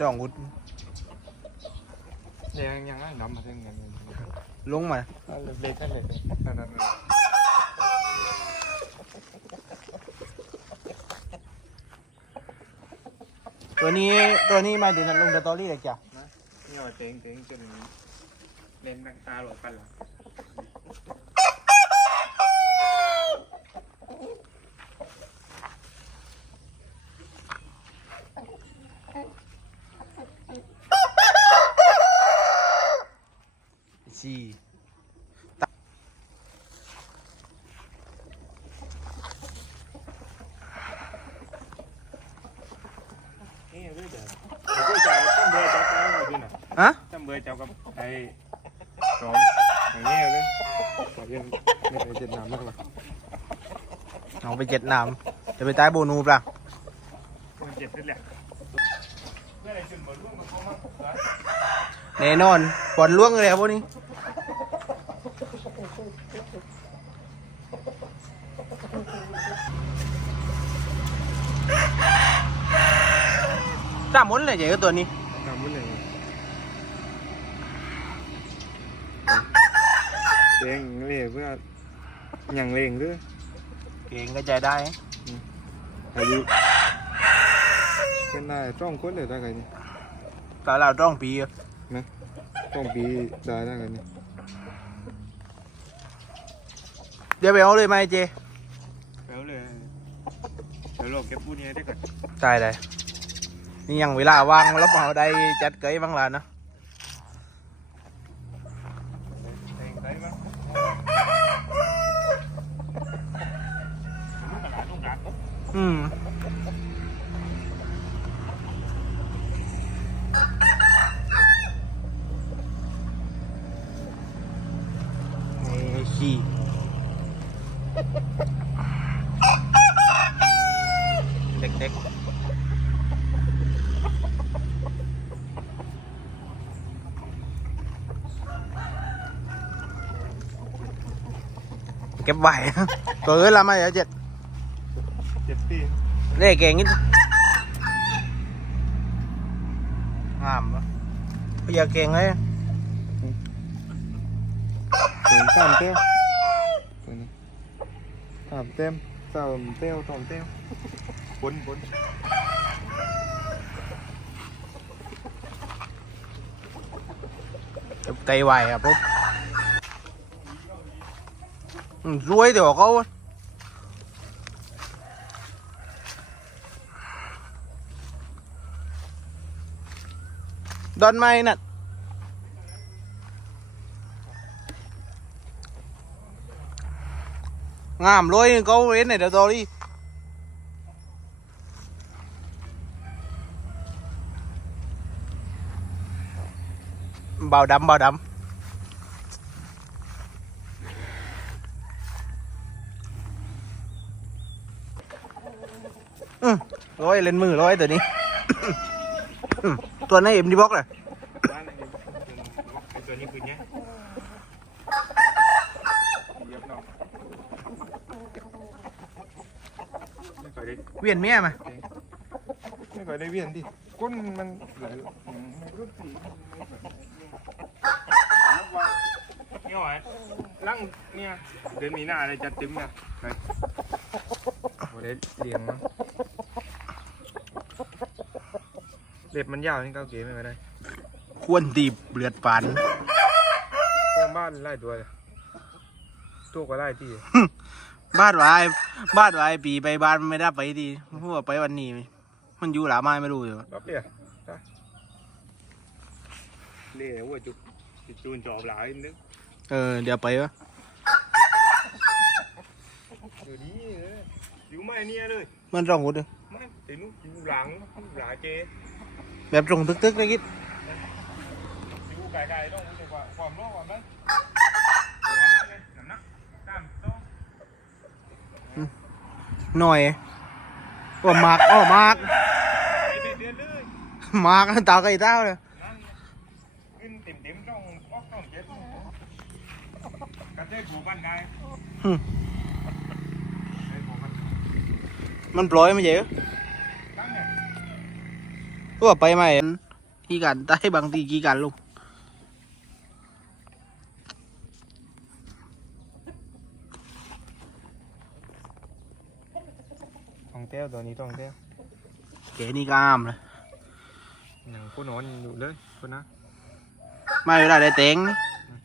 จ้องกุดยังยังนั่งน้ำมาถึงกันลงมาเล็กนั่นเลยนั่นนั่นตัวนี้ตัวนี้มาเดี๋ยวนั้นลงสตอรี่เลยจ้ะนี่ว่าเต็งเต็งจนเล่นตั้งตาหลอกกันหรอ สี่นี่เรื่อยเดี๋ยวก็จะตั้มเบอร์จับไปหมดด้วยนะอะตั้มเบอร์จับกับไอ้สองอย่างนี้เลยขอยังไม่ไปเจ็ดน้ำมากหรอกเอาไปเจ็ดน้ำจะไปใต้โบนูปล่ะเจ็บนิดแหละเมื่อไรจนหมดร่วงกับเขามาแน่นอนปอนล่วงเลยครับพวกนี้ มุนเลยใหญ่กว่าตัวนี้ทำมันเลยเลี้ยงเลี้ยงเพื่อยังเลี้ยงด้วยเก่งก็ใจได้อายุเป็นได้จ้องคนเลยได้ไงนี่ตาเราต้องปีอะจ้องปีได้ได้ไงนี่เดี๋ยวไปเอาเลยไหมเจแล้วเลยเดี๋ยวเราเก็บพูดนี้ได้ก่อนตายเลยนี่ ยังเวลาว่างแล้วเอาได้จัดเกยบ้างล่ะนะได้ไหมตลาดต้องการอืมนี่ขี้เด็กๆ เก็บไว้ตัวเอ้ยละมาเดี๋ยวเจ็ดเจ็ดปีเล่เก่งนิดงามปะพยาเก่งเลยถึงสามเต้วตัวนี้สามเต็มสามเต้วสองเต้วบนบนไกลไหวอะปุ๊บอืม รวยเดี๋ยวเขาดอนไม้น่ะงามรวยเขาเว้นในเดี๋ยวตอรี่เบาดำเบาดำ ร้อยเล่นมือร้อยตัวนี้อืมตัวในเอ็มดีบ็อกเลยบ้านนี้ไอ้ตัวนี้คือเนี้ยเยียบเนาะไม่ค่อยได้เวียนเมียมาไม่ค่อยได้เวียนดิก้นมันไหลอืมมันก็สีเนี่ยหวะลังเนี่ยเดือนมีหน้าอะไรจะตึมเนี่ยไหนโอ้ได้เลี้ยงมั้ง เล็บมันยาวนี่ก็เก๋ไม่ได้ควรตีบเลือดปานตรงบ้านไล่ตัวเลยตัวก็ไล่ที่บ้านวายบ้านวายปีไปบ้านไม่ได้ไปดีเพราะว่าไปวันนี้ มันอยู่หลาไม้ไม่รู้อยู่รับเรียเล่ว่าจุดจุดจูนจอบหลายนึกเออเดี๋ยวไปวะเดี๋ยวนี้เลยอยู่ไม่เนี่ยเลยมันร้องหุดเลยไม่แต่นู้อยู่หลังหลาเจ แบบตรงตึกๆเลยกิดอยู่ไกลๆต้องรู้สึกว่าความร้อนความนั้นน้ำหนักตามโต๊ะหน่อยว่ามากอ้อมากไอ้เดือนเลยมากตาไก่เต้าเลยมันขึ้นเต็มๆต้องออกต้องเจ็บกระเทยผูกบ้านได้หึไอ้ผูกบ้านมันปล่อยไม่ใช่เหรอ ตั้งเนี่ยว่าไปไหมกี่กันใต้บางทีกี่กันลูกทองเต้วตัวนี้ทองเต้วแกนี่กล้ามเลยหนังผู้นอนอยู่เลยคนนะไม่เวลาได้เต็งนี่อืม